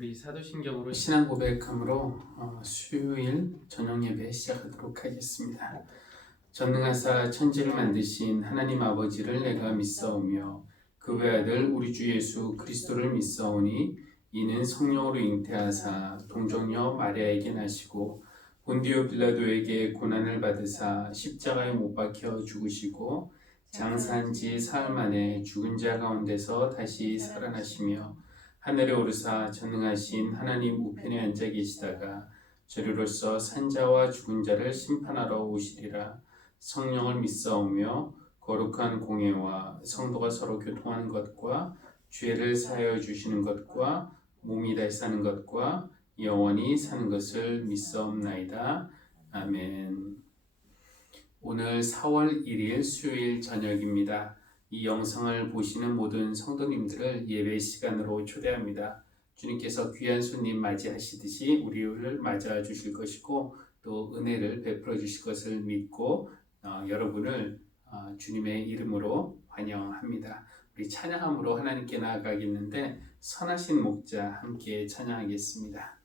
우리 사도신경으로 신앙 고백함으로 수요일 저녁 예배 시작하도록 하겠습니다. 전능하사 천지를 만드신 하나님 아버지를 내가 믿사오며 그 외아들 우리 주 예수 그리스도를 믿사오니 이는 성령으로 잉태하사 동정녀 마리아에게 나시고 본디오 빌라도에게 고난을 받으사 십자가에 못 박혀 죽으시고 장사한 지 사흘 만에 죽은 자 가운데서 다시 살아나시며 하늘에 오르사 전능하신 하나님 우편에 앉아 계시다가 저리로서 산자와 죽은 자를 심판하러 오시리라. 성령을 믿사오며 거룩한 공예와 성도가 서로 교통하는 것과 죄를 사하여 주시는 것과 몸이 다시 사는 것과 영원히 사는 것을 믿사옵나이다. 아멘. 오늘 4월 1일 수요일 저녁입니다. 이 영상을 보시는 모든 성도님들을 예배 시간으로 초대합니다. 주님께서 귀한 손님 맞이하시듯이 우리를 맞아 주실 것이고 또 은혜를 베풀어 주실 것을 믿고 여러분을 주님의 이름으로 환영합니다. 우리 찬양함으로 하나님께 나아가겠는데 선하신 목자 함께 찬양하겠습니다.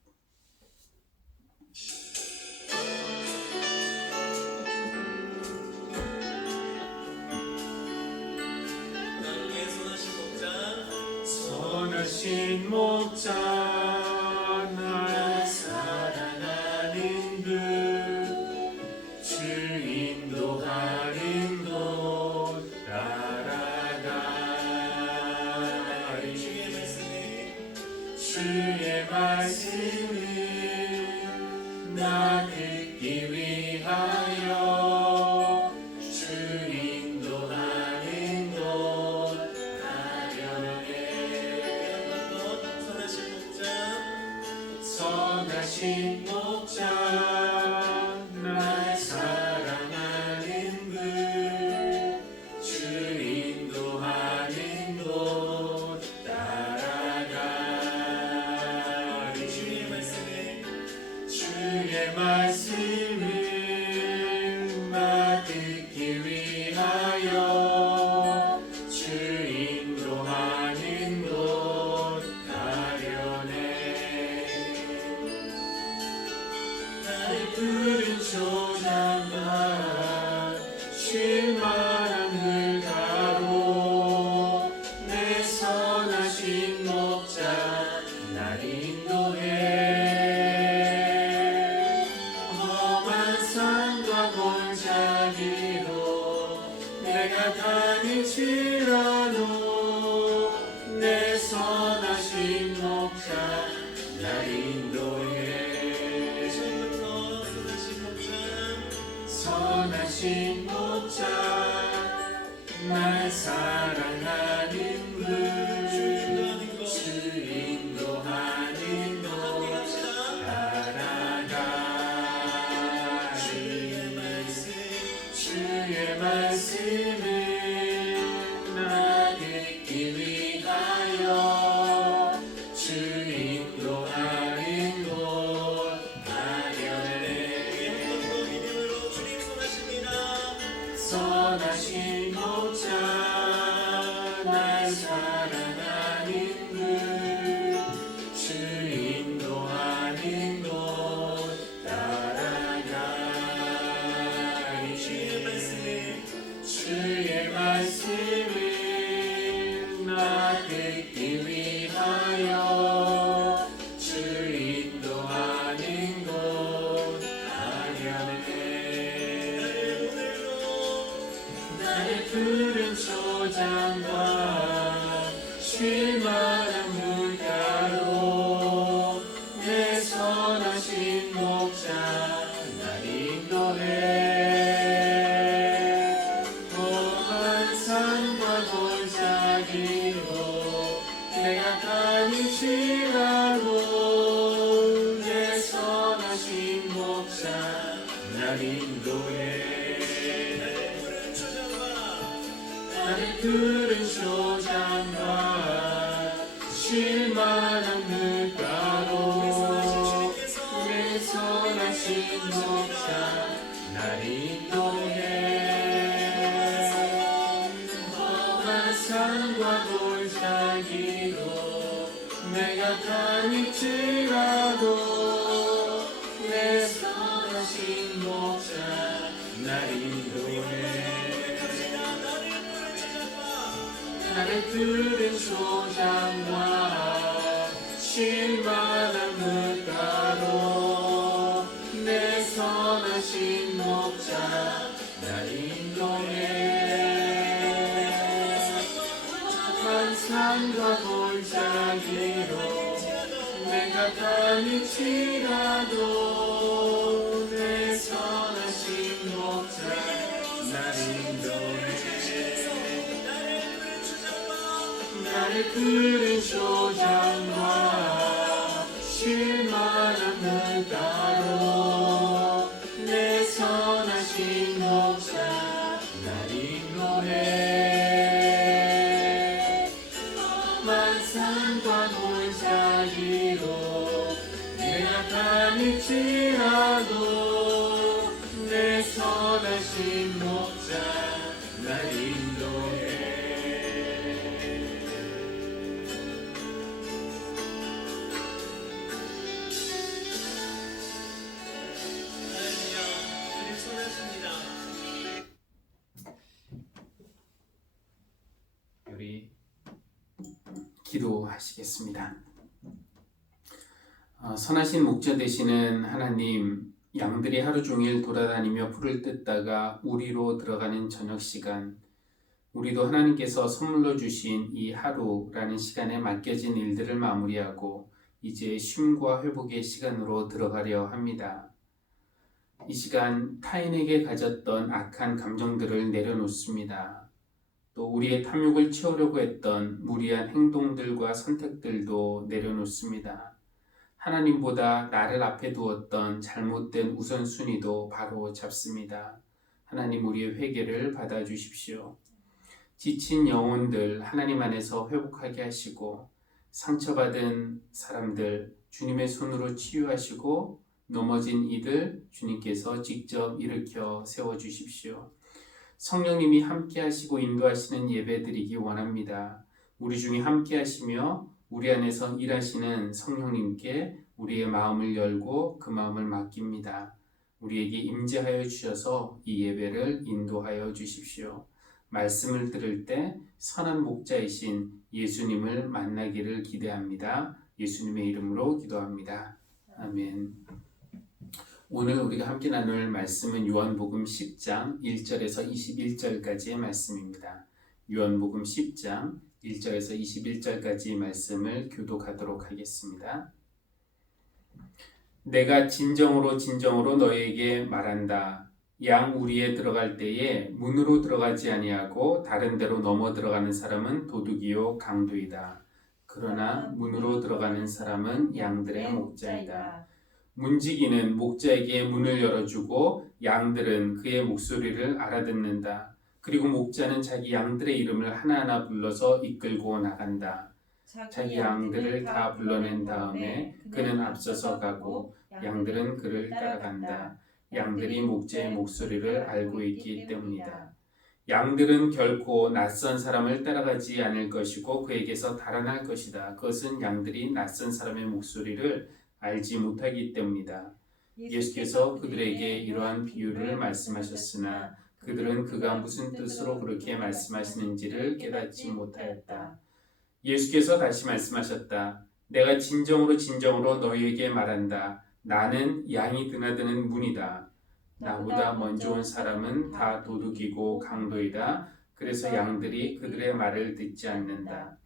선하신 목자 날 사랑하는 듯 주 인도하는 곳 따라가리. 주의 말씀을 나 듣기 위하여 주 인도하는 곳 선하신 목자 날 사랑하는 그 주 인도하는 곳 따라가리. 주의 말씀을 나 듣기 위하여 주 인도하는 곳 가려네. 푸른 초장과 쉴만한 물가로 내 선하신 목자 날 인도해. 험한 산과 골짜기로 내가 다닐지라도 내 선하신 목자 날 인도해. 선하신 목자 날 사랑하는 분 주 인도하는 곳 따라가리. 주의 말씀을 나 듣기 위하여 주 인도하는 곳 가려네. 선하신 목자 날 사랑하는 분 주 인도하는 곳 따라가리. 주의 말씀을 나 듣기 위하여 주 인도하는 곳 가려네. 나의 푸른 초장과 쉴만한 물가로 내 선하신 목자 날 인도해. 험한 산과 골짜기로 내가 다닐지라도 내 선하신 목자 날 인도해. 나의 푸른 초장과 쉴만한 물가로 내 선하신 목자 날 인도해. 험한 산과 골짜기로 내가 내가 다닐지라도 내 선하신 목자 날 인도해. 나를 들은 소장과 쉴만한 물가로 내 선하신 목자 날 인도해. 산과 골짜기로 내가 다닐지라도 내 선하신 목자 날 인도해. 나를 부른 조장과 쉴만한 물가로 내 선하신 목자 날 인도해. 산과 골짜기로 내가 다닐지라도 내 선하신 목자 날 인도해. 우리 기도하시겠습니다. 선하신 목자 되시는 하나님, 양들이 하루 종일 돌아다니며 풀을 뜯다가 우리로 들어가는 저녁 시간, 우리도 하나님께서 선물로 주신 이 하루라는 시간에 맡겨진 일들을 마무리하고 이제 쉼과 회복의 시간으로 들어가려 합니다. 이 시간 타인에게 가졌던 악한 감정들을 내려놓습니다. 또 우리의 탐욕을 채우려고 했던 무리한 행동들과 선택들도 내려놓습니다. 하나님보다 나를 앞에 두었던 잘못된 우선순위도 바로 잡습니다. 하나님, 우리의 회개를 받아주십시오. 지친 영혼들 하나님 안에서 회복하게 하시고, 상처받은 사람들 주님의 손으로 치유하시고, 넘어진 이들 주님께서 직접 일으켜 세워주십시오. 성령님이 함께 하시고 인도하시는 예배 드리기 원합니다. 우리 중에 함께 하시며 우리 안에서 일하시는 성령님께 우리의 마음을 열고 그 마음을 맡깁니다. 우리에게 임재하여 주셔서 이 예배를 인도하여 주십시오. 말씀을 들을 때 선한 목자이신 예수님을 만나기를 기대합니다. 예수님의 이름으로 기도합니다. 아멘. 오늘 우리가 함께 나눌 말씀은 요한복음 10장 1절에서 21절까지의 말씀입니다. 요한복음 10장 1절에서 21절까지의 말씀을 교독하도록 하겠습니다. 내가 진정으로 너희에게 말한다. 양 우리에 들어갈 때에 문으로 들어가지 아니하고 다른 데로 넘어 들어가는 사람은 도둑이요 강도이다. 그러나 문으로 들어가는 사람은 양들의 목자이다. 문지기는 목자에게 문을 열어주고 양들은 그의 목소리를 알아듣는다. 그리고 목자는 자기 양들의 이름을 하나하나 불러서 이끌고 나간다. 자기 양들을 다 불러낸 다음에 그는 앞서서 가고 양들은 그를 따라간다. 양들이 목자의 목소리를 알고 있기 때문이다. 양들은 결코 낯선 사람을 따라가지 않을 것이고 그에게서 달아날 것이다. 그것은 양들이 낯선 사람의 목소리를 알지 못하기 때문이다. 예수께서 그들에게 이러한 비유를 말씀하셨으나 그들은 그가 무슨 뜻으로 그렇게 말씀하시는지를 깨닫지 못하였다. 예수께서 다시 말씀하셨다. 내가 진정으로 너희에게 말한다. 나는 양이 드나드는 문이다. 나보다 먼저 온 사람은 다 도둑이고 강도이다. 그래서 양들이 그들의 말을 듣지 않는다.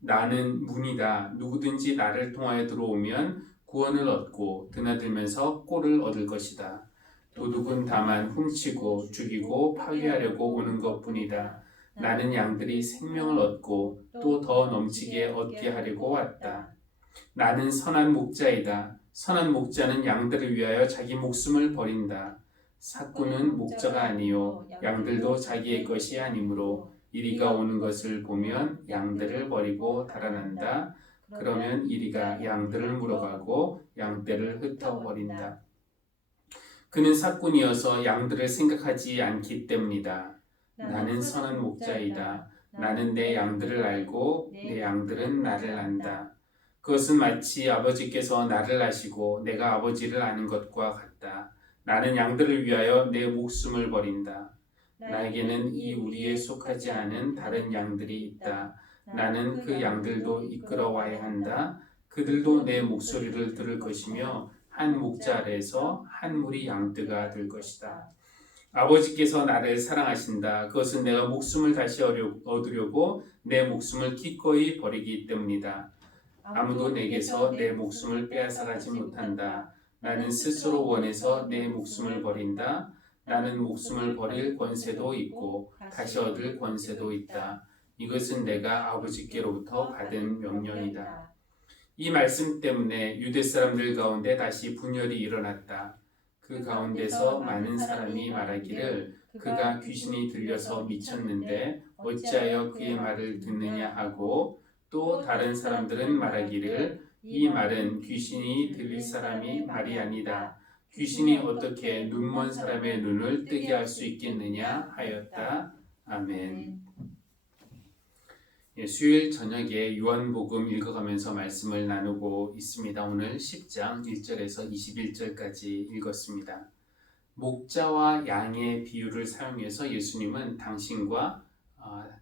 나는 문이다. 누구든지 나를 통하여 들어오면 구원을 얻고 드나들면서 꼴을 얻을 것이다. 도둑은 다만 훔치고 죽이고 파괴하려고 오는 것뿐이다. 나는 양들이 생명을 얻고 또 더 넘치게 얻게 하려고 왔다. 나는 선한 목자이다. 선한 목자는 양들을 위하여 자기 목숨을 버린다. 삭구는 목자가 아니요 양들도 자기의 것이 아니므로 이리가 오는 것을 보면 양들을 버리고 달아난다. 그러면 이리가 양들을 물어가고 양떼를 흩어버린다. 그는 삭군이어서 양들을 생각하지 않기 때문이다. 나는 선한 목자이다. 나는 내 양들을 알고 내 양들은 나를 안다. 그것은 마치 아버지께서 나를 아시고 내가 아버지를 아는 것과 같다. 나는 양들을 위하여 내 목숨을 버린다. 나에게는 이 우리에 속하지 않은 다른 양들이 있다. 나는 그 양들도 이끌어와야 한다. 그들도 내 목소리를 들을 것이며 한 목자 아래에서 한 무리 양떼가 될 것이다. 아버지께서 나를 사랑하신다. 그것은 내가 목숨을 다시 얻으려고 내 목숨을 기꺼이 버리기 때문이다. 아무도 내게서 내 목숨을 빼앗아가지 못한다. 나는 스스로 원해서 내 목숨을 버린다. 나는 목숨을 버릴 권세도 있고 다시 얻을 권세도 있다. 이것은 내가 아버지께로부터 받은 명령이다. 이 말씀 때문에 유대 사람들 가운데 다시 분열이 일어났다. 그 가운데서 많은 사람이 말하기를 그가 귀신이 들려서 미쳤는데 어찌하여 그의 말을 듣느냐 하고, 또 다른 사람들은 말하기를 이 말은 귀신이 들릴 사람이 말이 아니다. 귀신이 어떻게 눈먼 사람의 눈을 뜨게 할 수 있겠느냐 하였다. 아멘. 수요일 저녁에 요한복음 읽어가면서 말씀을 나누고 있습니다. 오늘 10장 1절에서 21절까지 읽었습니다. 목자와 양의 비유를 사용해서 예수님은 당신과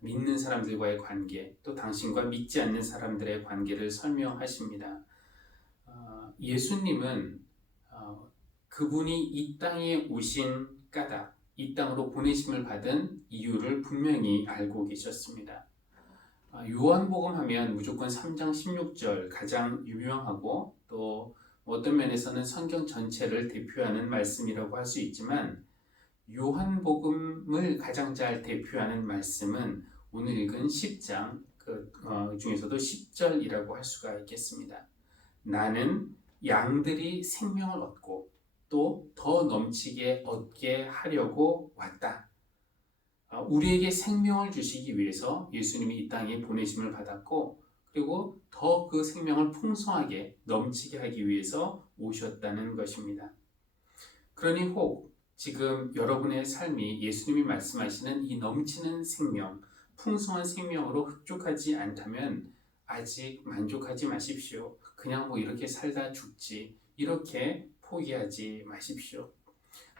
믿는 사람들과의 관계, 또 당신과 믿지 않는 사람들의 관계를 설명하십니다. 예수님은 그분이 이 땅에 오신 까닭, 이 땅으로 보내심을 받은 이유를 분명히 알고 계셨습니다. 요한복음 하면 무조건 3장 16절 가장 유명하고, 또 어떤 면에서는 성경 전체를 대표하는 말씀이라고 할 수 있지만, 요한복음을 가장 잘 대표하는 말씀은 오늘 읽은 10장 그 중에서도 10절이라고 할 수가 있겠습니다. 나는 양들이 생명을 얻고 또 더 넘치게 얻게 하려고 왔다. 우리에게 생명을 주시기 위해서 예수님이 이 땅에 보내심을 받았고, 그리고 더 그 생명을 풍성하게 넘치게 하기 위해서 오셨다는 것입니다. 그러니 혹 지금 여러분의 삶이 예수님이 말씀하시는 이 넘치는 생명, 풍성한 생명으로 흡족하지 않다면 아직 만족하지 마십시오. 그냥 이렇게 살다 죽지, 이렇게 포기하지 마십시오.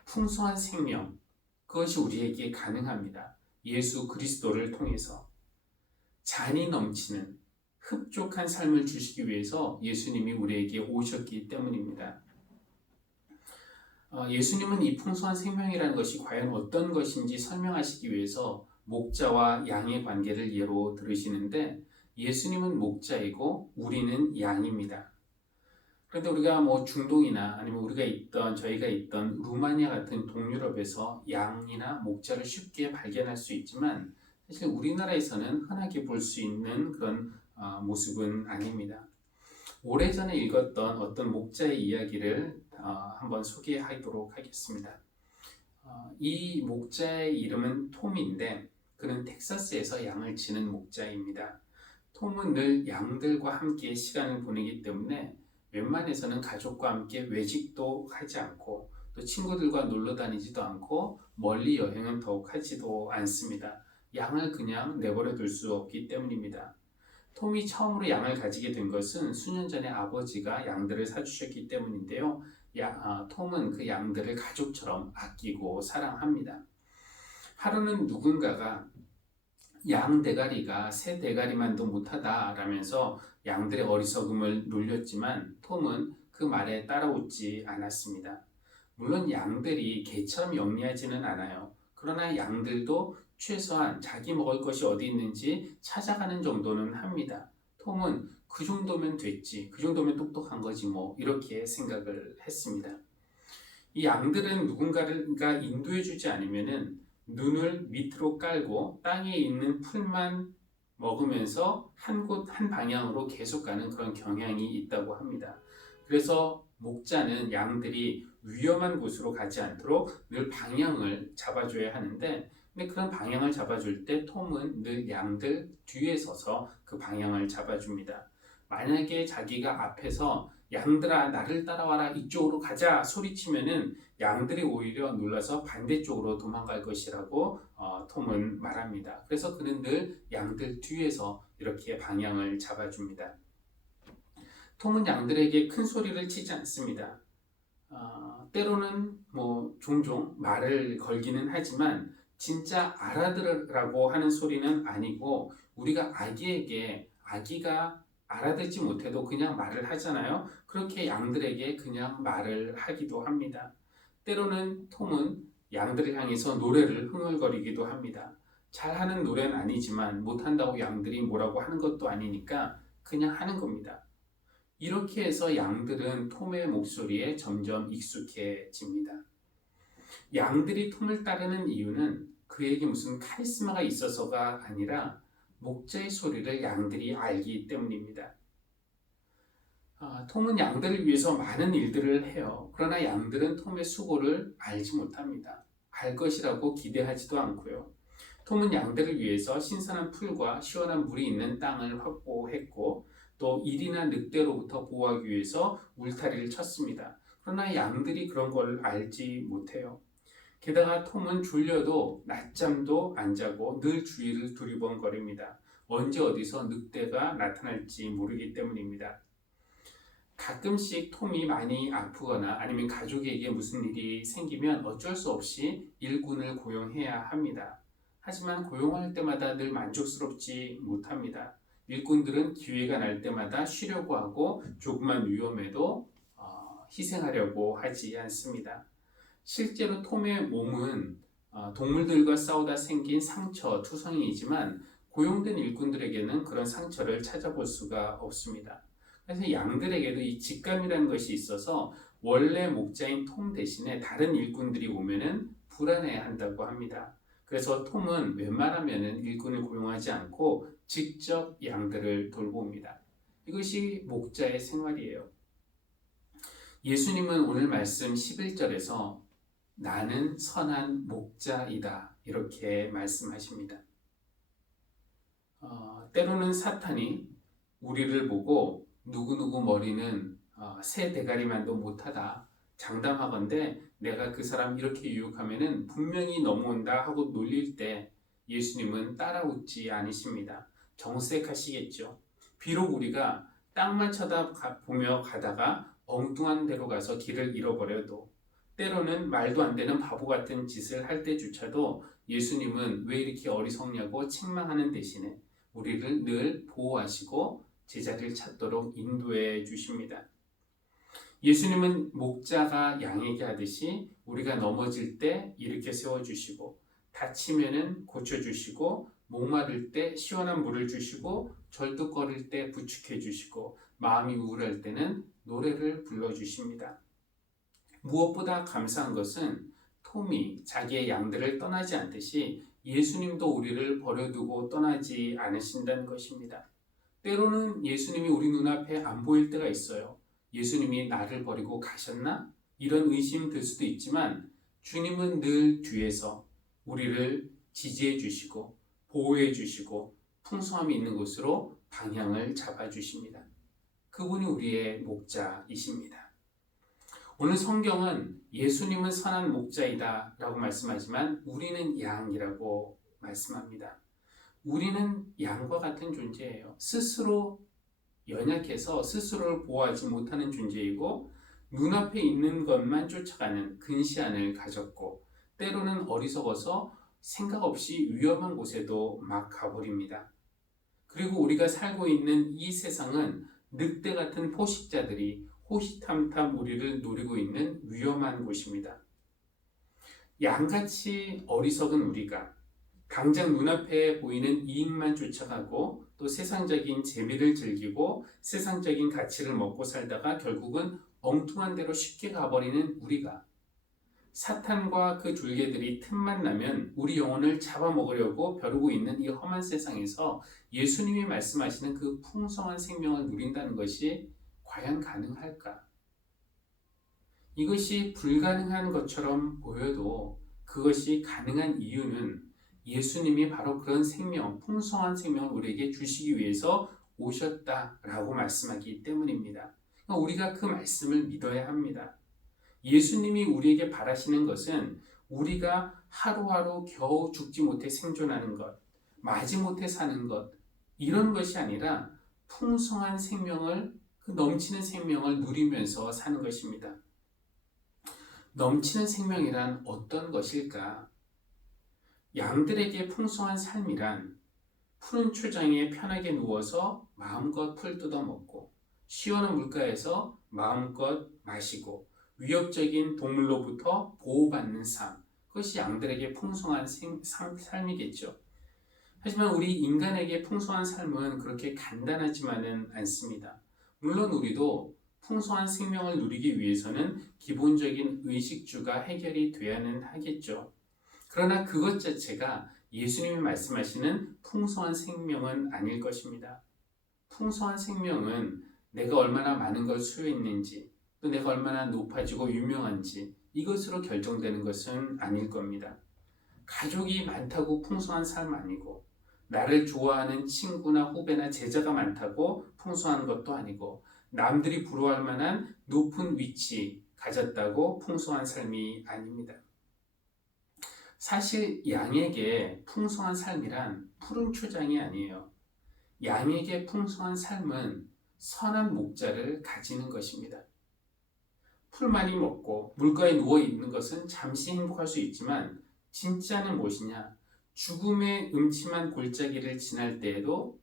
풍성한 생명, 그것이 우리에게 가능합니다. 예수 그리스도를 통해서 잔이 넘치는 흡족한 삶을 주시기 위해서 예수님이 우리에게 오셨기 때문입니다. 예수님은 이 풍성한 생명이라는 것이 과연 어떤 것인지 설명하시기 위해서 목자와 양의 관계를 예로 들으시는데, 예수님은 목자이고 우리는 양입니다. 그런데 우리가 중동이나 아니면 저희가 있던 루마니아 같은 동유럽에서 양이나 목자를 쉽게 발견할 수 있지만, 사실 우리나라에서는 흔하게 볼 수 있는 그런 모습은 아닙니다. 오래전에 읽었던 어떤 목자의 이야기를 한번 소개하도록 하겠습니다. 이 목자의 이름은 톰인데, 그는 텍사스에서 양을 치는 목자입니다. 톰은 늘 양들과 함께 시간을 보내기 때문에 웬만해서는 가족과 함께 외식도 하지 않고, 또 친구들과 놀러 다니지도 않고, 멀리 여행은 더욱 하지도 않습니다. 양을 그냥 내버려 둘 수 없기 때문입니다. 톰이 처음으로 양을 가지게 된 것은 수년 전에 아버지가 양들을 사주셨기 때문인데요. 톰은 그 양들을 가족처럼 아끼고 사랑합니다. 하루는 누군가가 양 대가리가 새 대가리만도 못하다라면서 양들의 어리석음을 놀렸지만, 톰은 그 말에 따라오지 않았습니다. 물론 양들이 개처럼 영리하지는 않아요. 그러나 양들도 최소한 자기 먹을 것이 어디 있는지 찾아가는 정도는 합니다. 톰은 그 정도면 됐지, 그 정도면 똑똑한 거지 이렇게 생각을 했습니다. 이 양들은 누군가가 인도해주지 않으면은 눈을 밑으로 깔고 땅에 있는 풀만 먹으면서 한 방향으로 계속 가는 그런 경향이 있다고 합니다. 그래서 목자는 양들이 위험한 곳으로 가지 않도록 늘 방향을 잡아줘야 하는데, 근데 그런 방향을 잡아줄 때 톰은 늘 양들 뒤에 서서 그 방향을 잡아줍니다. 만약에 자기가 앞에서 양들아 나를 따라와라 이쪽으로 가자 소리치면은 양들이 오히려 놀라서 반대쪽으로 도망갈 것이라고 톰은 말합니다. 그래서 그는 늘 양들 뒤에서 이렇게 방향을 잡아줍니다. 톰은 양들에게 큰 소리를 치지 않습니다. 때로는 종종 말을 걸기는 하지만 진짜 알아들으라고 하는 소리는 아니고, 우리가 아기가 알아듣지 못해도 그냥 말을 하잖아요. 그렇게 양들에게 그냥 말을 하기도 합니다. 때로는 톰은 양들을 향해서 노래를 흥얼거리기도 합니다. 잘하는 노래는 아니지만 못한다고 양들이 뭐라고 하는 것도 아니니까 그냥 하는 겁니다. 이렇게 해서 양들은 톰의 목소리에 점점 익숙해집니다. 양들이 톰을 따르는 이유는 그에게 무슨 카리스마가 있어서가 아니라 목자의 소리를 양들이 알기 때문입니다. 톰은 양들을 위해서 많은 일들을 해요. 그러나 양들은 톰의 수고를 알지 못합니다. 알 것이라고 기대하지도 않고요. 톰은 양들을 위해서 신선한 풀과 시원한 물이 있는 땅을 확보했고, 또 일이나 늑대로부터 보호하기 위해서 울타리를 쳤습니다. 그러나 양들이 그런 걸 알지 못해요. 게다가 톰은 졸려도 낮잠도 안 자고 늘 주위를 두리번거립니다. 언제 어디서 늑대가 나타날지 모르기 때문입니다. 가끔씩 톰이 많이 아프거나 아니면 가족에게 무슨 일이 생기면 어쩔 수 없이 일꾼을 고용해야 합니다. 하지만 고용할 때마다 늘 만족스럽지 못합니다. 일꾼들은 기회가 날 때마다 쉬려고 하고 조그만 위험에도 희생하려고 하지 않습니다. 실제로 톰의 몸은 동물들과 싸우다 생긴 상처, 투성이이지만 고용된 일꾼들에게는 그런 상처를 찾아볼 수가 없습니다. 그래서 양들에게도 이 직감이라는 것이 있어서 원래 목자인 톰 대신에 다른 일꾼들이 오면은 불안해한다고 합니다. 그래서 톰은 웬만하면은 일꾼을 고용하지 않고 직접 양들을 돌봅니다. 이것이 목자의 생활이에요. 예수님은 오늘 말씀 11절에서 나는 선한 목자이다 이렇게 말씀하십니다. 때로는 사탄이 우리를 보고 누구누구 머리는 새 대가리만도 못하다 장담하건대 내가 그 사람 이렇게 유혹하면은 분명히 넘어온다 하고 놀릴 때 예수님은 따라웃지 않으십니다. 정색하시겠죠. 비록 우리가 땅만 쳐다보며 가다가 엉뚱한 데로 가서 길을 잃어버려도, 때로는 말도 안 되는 바보 같은 짓을 할 때조차도 예수님은 왜 이렇게 어리석냐고 책망하는 대신에 우리를 늘 보호하시고 제자리를 찾도록 인도해 주십니다. 예수님은 목자가 양에게 하듯이 우리가 넘어질 때 일으켜 세워주시고, 다치면은 고쳐주시고, 목마를 때 시원한 물을 주시고, 절뚝거릴 때 부축해 주시고, 마음이 우울할 때는 노래를 불러주십니다. 무엇보다 감사한 것은 톰이 자기의 양들을 떠나지 않듯이 예수님도 우리를 버려두고 떠나지 않으신다는 것입니다. 때로는 예수님이 우리 눈앞에 안 보일 때가 있어요. 예수님이 나를 버리고 가셨나? 이런 의심 들 수도 있지만 주님은 늘 뒤에서 우리를 지지해 주시고 보호해 주시고 풍성함이 있는 곳으로 방향을 잡아 주십니다. 그분이 우리의 목자이십니다. 오늘 성경은 예수님은 선한 목자이다 라고 말씀하지만 우리는 양이라고 말씀합니다. 우리는 양과 같은 존재예요. 스스로 연약해서 스스로를 보호하지 못하는 존재이고, 눈앞에 있는 것만 쫓아가는 근시안을 가졌고, 때로는 어리석어서 생각 없이 위험한 곳에도 막 가버립니다. 그리고 우리가 살고 있는 이 세상은 늑대 같은 포식자들이 호시탐탐 우리를 노리고 있는 위험한 곳입니다. 양같이 어리석은 우리가 당장 눈앞에 보이는 이익만 쫓아가고 또 세상적인 재미를 즐기고 세상적인 가치를 먹고 살다가 결국은 엉뚱한 데로 쉽게 가버리는 우리가, 사탄과 그 졸개들이 틈만 나면 우리 영혼을 잡아먹으려고 벼르고 있는 이 험한 세상에서 예수님이 말씀하시는 그 풍성한 생명을 누린다는 것이 과연 가능할까? 이것이 불가능한 것처럼 보여도 그것이 가능한 이유는 예수님이 바로 그런 생명, 풍성한 생명을 우리에게 주시기 위해서 오셨다라고 말씀하기 때문입니다. 그러니까 우리가 그 말씀을 믿어야 합니다. 예수님이 우리에게 바라시는 것은 우리가 하루하루 겨우 죽지 못해 생존하는 것, 마지못해 사는 것, 이런 것이 아니라 풍성한 생명을 그 넘치는 생명을 누리면서 사는 것입니다. 넘치는 생명이란 어떤 것일까? 양들에게 풍성한 삶이란 푸른 초장에 편하게 누워서 마음껏 풀 뜯어먹고 시원한 물가에서 마음껏 마시고 위협적인 동물로부터 보호받는 삶, 그것이 양들에게 풍성한 삶이겠죠. 하지만 우리 인간에게 풍성한 삶은 그렇게 간단하지만은 않습니다. 물론 우리도 풍성한 생명을 누리기 위해서는 기본적인 의식주가 해결이 돼야는 하겠죠. 그러나 그것 자체가 예수님이 말씀하시는 풍성한 생명은 아닐 것입니다. 풍성한 생명은 내가 얼마나 많은 걸 소유했는지, 또 내가 얼마나 높아지고 유명한지 이것으로 결정되는 것은 아닐 겁니다. 가족이 많다고 풍성한 삶 아니고, 나를 좋아하는 친구나 후배나 제자가 많다고 풍성한 것도 아니고, 남들이 부러워할 만한 높은 위치 가졌다고 풍성한 삶이 아닙니다. 사실 양에게 풍성한 삶이란 푸른 초장이 아니에요. 양에게 풍성한 삶은 선한 목자를 가지는 것입니다. 풀 많이 먹고 물가에 누워 있는 것은 잠시 행복할 수 있지만 진짜는 무엇이냐? 죽음의 음침한 골짜기를 지날 때에도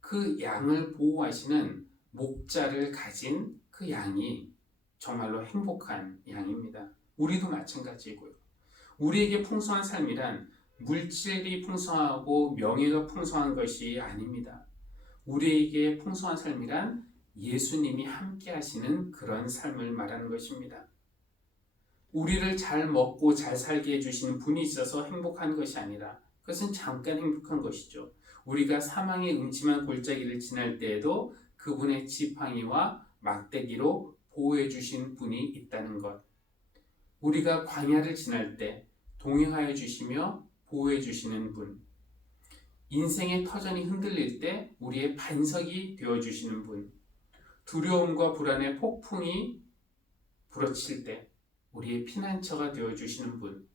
그 양을 보호하시는 목자를 가진 그 양이 정말로 행복한 양입니다. 우리도 마찬가지고요. 우리에게 풍성한 삶이란 물질이 풍성하고 명예가 풍성한 것이 아닙니다. 우리에게 풍성한 삶이란 예수님이 함께 하시는 그런 삶을 말하는 것입니다. 우리를 잘 먹고 잘 살게 해주시는 분이 있어서 행복한 것이 아니라 그것은 잠깐 행복한 것이죠. 우리가 사망의 음침한 골짜기를 지날 때에도 그분의 지팡이와 막대기로 보호해 주신 분이 있다는 것. 우리가 광야를 지날 때 동행하여 주시며 보호해 주시는 분. 인생의 터전이 흔들릴 때 우리의 반석이 되어 주시는 분. 두려움과 불안의 폭풍이 불어칠 때 우리의 피난처가 되어 주시는 분.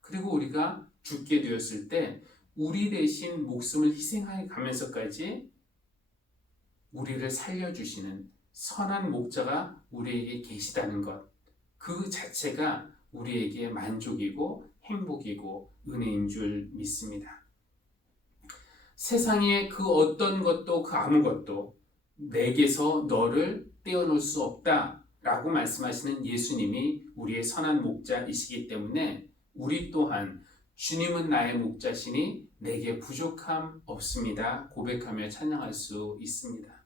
그리고 우리가 죽게 되었을 때 우리 대신 목숨을 희생해 가면서까지 우리를 살려주시는 선한 목자가 우리에게 계시다는 것. 그 자체가 우리에게 만족이고 행복이고 은혜인 줄 믿습니다. 세상에 그 어떤 것도 그 아무것도 내게서 너를 떼어놓을 수 없다 라고 말씀하시는 예수님이 우리의 선한 목자이시기 때문에 우리 또한 주님은 나의 목자시니 내게 부족함 없습니다 고백하며 찬양할 수 있습니다.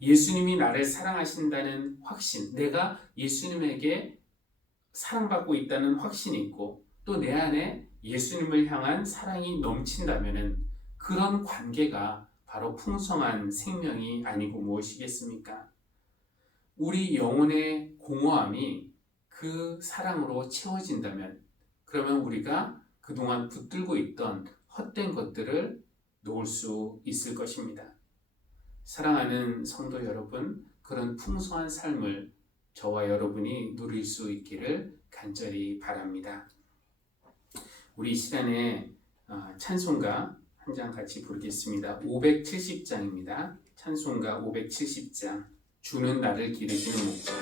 예수님이 나를 사랑하신다는 확신, 내가 예수님에게 사랑받고 있다는 확신이 있고 또 내 안에 예수님을 향한 사랑이 넘친다면 그런 관계가 바로 풍성한 생명이 아니고 무엇이겠습니까? 우리 영혼의 공허함이 그 사랑으로 채워진다면 그러면 우리가 그동안 붙들고 있던 헛된 것들을 놓을 수 있을 것입니다. 사랑하는 성도 여러분, 그런 풍성한 삶을 저와 여러분이 누릴 수 있기를 간절히 바랍니다. 우리 이 시간에 찬송가 한 장 같이 부르겠습니다. 570장입니다. 찬송가 570장 주는 나를 기르시는 목자.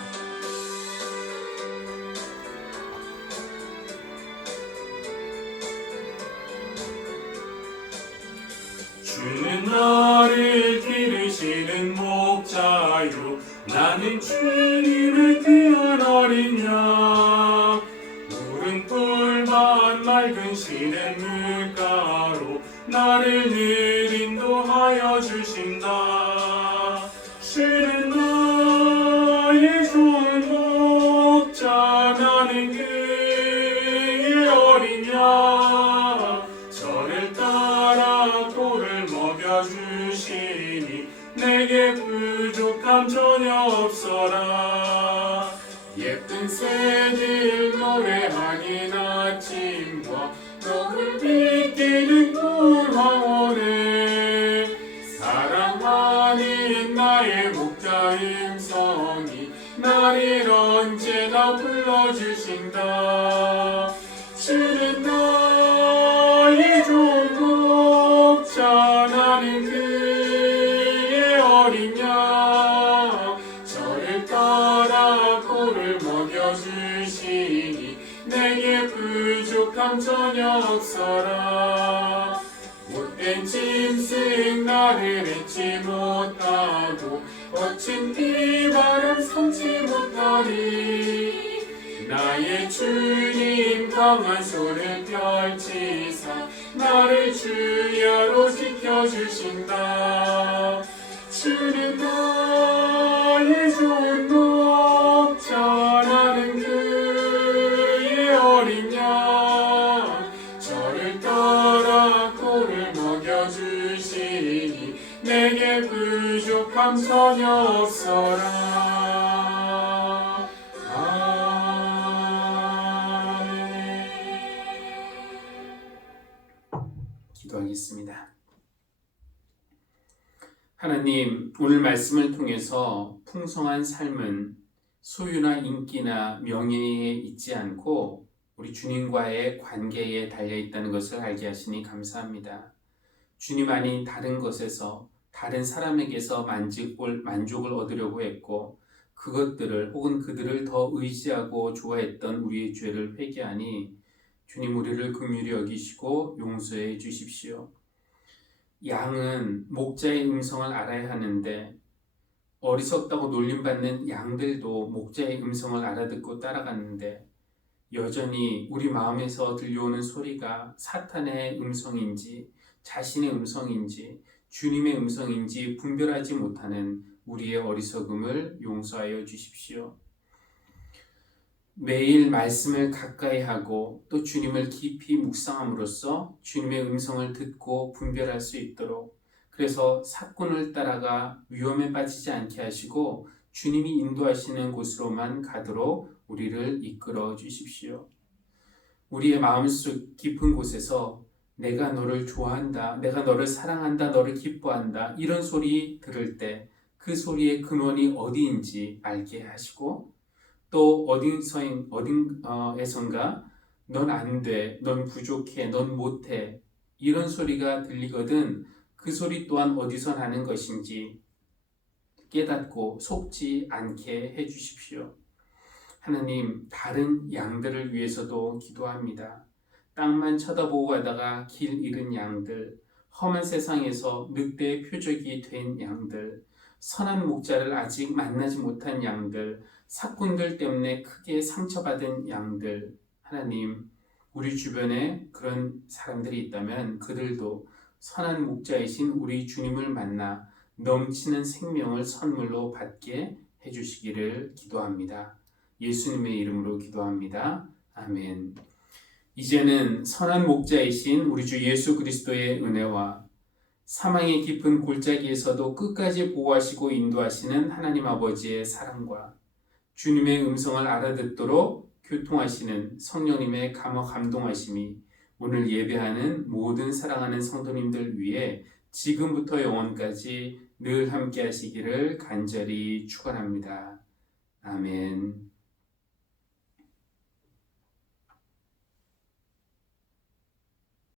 주는 나를 기르시는 목자요 나는 주님의 귀한 어린 양 푸른 뿔만 맑은 시냇 물가로 나를 늘 인도하여 주신다. 주는 나의 좋은 목자 나는 그의 어린 양 저를 따라 꼴을 먹여주시니 내게 부족함 전혀 없어라. 예쁜 새들 노래하는 아침과 너를 비키는 꿀 황혼에 사랑하는 나의 목자 음성이 나를 언제나 불러주신다. 주는 나의 좋은 목자 나는 그의 어린 양 내게 부족함 전혀 없어라. 못된 짐승 나를 잊지 못하고 거친 비바람 삼지 못하리. 나의 주님 강한 손을 펼치사 나를 주야로 지켜주신다. 주는 나의 좋은 목자 나는 그의 어린 양 저를 따라 꼴을 먹여주시니 내게 부족함 전혀 없어라. 아멘. 기도하겠습니다. 하나님, 오늘 말씀을 통해서 풍성한 삶은 소유나 인기나 명예에 있지 않고 우리 주님과의 관계에 달려있다는 것을 알게 하시니 감사합니다. 주님 아닌 다른 것에서 다른 사람에게서 만족을 얻으려고 했고 그것들을 혹은 그들을 더 의지하고 좋아했던 우리의 죄를 회개하니 주님 우리를 긍휼히 여기시고 용서해 주십시오. 양은 목자의 음성을 알아야 하는데 어리석다고 놀림받는 양들도 목자의 음성을 알아듣고 따라갔는데 여전히 우리 마음에서 들려오는 소리가 사탄의 음성인지 자신의 음성인지 주님의 음성인지 분별하지 못하는 우리의 어리석음을 용서하여 주십시오. 매일 말씀을 가까이 하고 또 주님을 깊이 묵상함으로써 주님의 음성을 듣고 분별할 수 있도록 그래서 사꾼을 따라가 위험에 빠지지 않게 하시고 주님이 인도하시는 곳으로만 가도록 우리를 이끌어 주십시오. 우리의 마음속 깊은 곳에서 내가 너를 좋아한다, 내가 너를 사랑한다, 너를 기뻐한다 이런 소리 들을 때 그 소리의 근원이 어디인지 알게 하시고 또 어딘가에선가 넌 안 돼, 넌 부족해, 넌 못해 이런 소리가 들리거든 그 소리 또한 어디서 나는 것인지 깨닫고 속지 않게 해주십시오. 하나님, 다른 양들을 위해서도 기도합니다. 땅만 쳐다보고 가다가 길 잃은 양들, 험한 세상에서 늑대의 표적이 된 양들, 선한 목자를 아직 만나지 못한 양들, 사꾼들 때문에 크게 상처받은 양들, 하나님, 우리 주변에 그런 사람들이 있다면 그들도 선한 목자이신 우리 주님을 만나 넘치는 생명을 선물로 받게 해주시기를 기도합니다. 예수님의 이름으로 기도합니다. 아멘. 이제는 선한 목자이신 우리 주 예수 그리스도의 은혜와 사망의 깊은 골짜기에서도 끝까지 보호하시고 인도하시는 하나님 아버지의 사랑과 주님의 음성을 알아듣도록 교통하시는 성령님의 감동하심이 오늘 예배하는 모든 사랑하는 성도님들 위해 지금부터 영원까지 늘 함께 하시기를 간절히 축원합니다. 아멘.